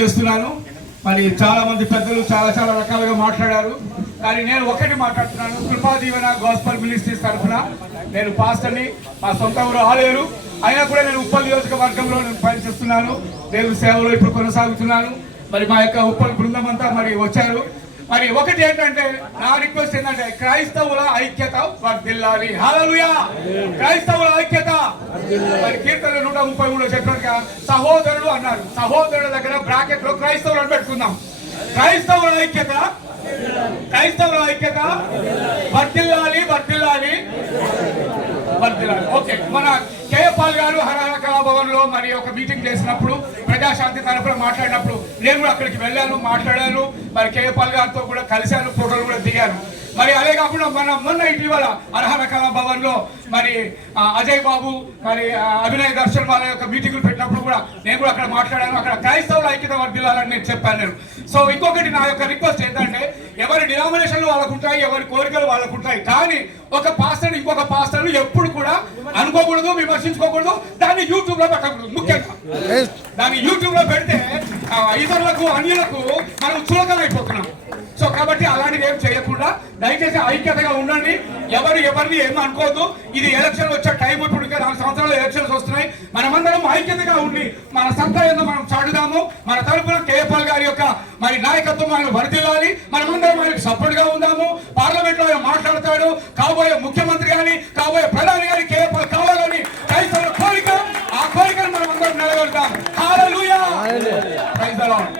చేస్తున్నాను. మరి చాలా మంది పెద్దలు చాలా రకాలుగా మాట్లాడారు. కానీ నేను ఒకటి మాట్లాడుతున్నాను. కృపాదీవెన గాస్పల్ మినిస్ట్రీస్ తరఫున నేను పాస్టర్ని. మా సొంత ఊరు ఆలేరు, అయినా కూడా నేను ఉప్పల్ నియోజకవర్గంలో నేను పనిచేస్తున్నాను. నేను సేవలో ఇప్పుడు కొనసాగుతున్నాను. మరి మా యొక్క ఉప్పల్ బృందం అంతా మరి వచ్చారు. మరి ఒకటి ఏంటంటే, నా రిక్వెస్ట్ ఏంటంటే, క్రైస్తవుల ఐక్యత వర్ధిల్లాలి. హల్లెలూయా. క్రైస్తవుల ఐక్యత. మరి కీర్తన 133 చెప్పినట్టుగా సహోదరులు అన్నారు. సహోదరుల దగ్గర బ్రాకెట్ లో క్రైస్తవులు అని పెట్టుకుందాం. క్రైస్తవుల ఐక్యత వర్ధిల్లాలి. ఓకే, మన కేఎపాల్ గారు హరహర కళాభవన్ లో మరి ఒక మీటింగ్ చేసినప్పుడు, ప్రజాశాంతి తరఫున మాట్లాడినప్పుడు నేను కూడా అక్కడికి వెళ్ళాను, మాట్లాడాను. మరి కేఎపాల్ గారితో కూడా కలిశాను, ఫోటోలు కూడా దిగాను. మరి అదే కాకుండా మొన్న ఇటీవల హరహర కళాభవన్ లో మరి అజయ్ బాబు మరి అభినయ దర్శన్ వాళ్ళ యొక్క మీటింగులు పెట్టినప్పుడు కూడా నేను కూడా అక్కడ మాట్లాడాను. అక్కడ క్రైస్తవుల ఐక్యత వర్ధిల్లాలని నేను చెప్పాను నేను. సో ఇంకొకటి నా యొక్క రిక్వెస్ట్ ఏంటంటే, ఎవరి డినామినేషన్లు వాళ్ళకు ఉంటాయి, ఎవరి కోరికలు వాళ్ళకు ఉంటాయి. కానీ ఒక పాస్టర్ ఇంకొక పాస్టర్ ఎప్పుడు కూడా అనుకోకూడదు, విమర్శించుకోకూడదు, దాన్ని యూట్యూబ్ లో పెట్టకూడదు. ముఖ్యంగా దాన్ని యూట్యూబ్ లో పెడితే ఇతరులకు అన్యులకు మనం చులకనైపోతున్నాం. సో కాబట్టి అలాంటిది ఏం చేయకుండా దయచేసి ఐక్యతగా ఉండండి. ఎవరిని ఏం అనుకోవద్దు. ఇది ఎలక్షన్ వచ్చే టైం. ఇప్పుడు 4 సంవత్సరాలు ఎలక్షన్స్ వస్తున్నాయి. మనమందరం ఐక్యతగా ఉండి మన సత్తా ఏందో మనం చాటుదాము. మన తరపున కేఎపాల్ గారి యొక్క మరి నాయకత్వం ఆయన వర్ధిల్లాలి. మనమందరం ఆయనకు సపోర్ట్ గా ఉందాము. పార్లమెంట్ లో ఆయన మాట్లాడతాడు. కాబోయే ముఖ్యమంత్రి గాని కాబోయే ప్రధాని గాని కేఎపాల్ కావాలని క్రైస్తవుల కోరిక. ఆ కోరికను మనం అందరం నెరవేరుతాం. హల్లెలూయా. Praise the lord.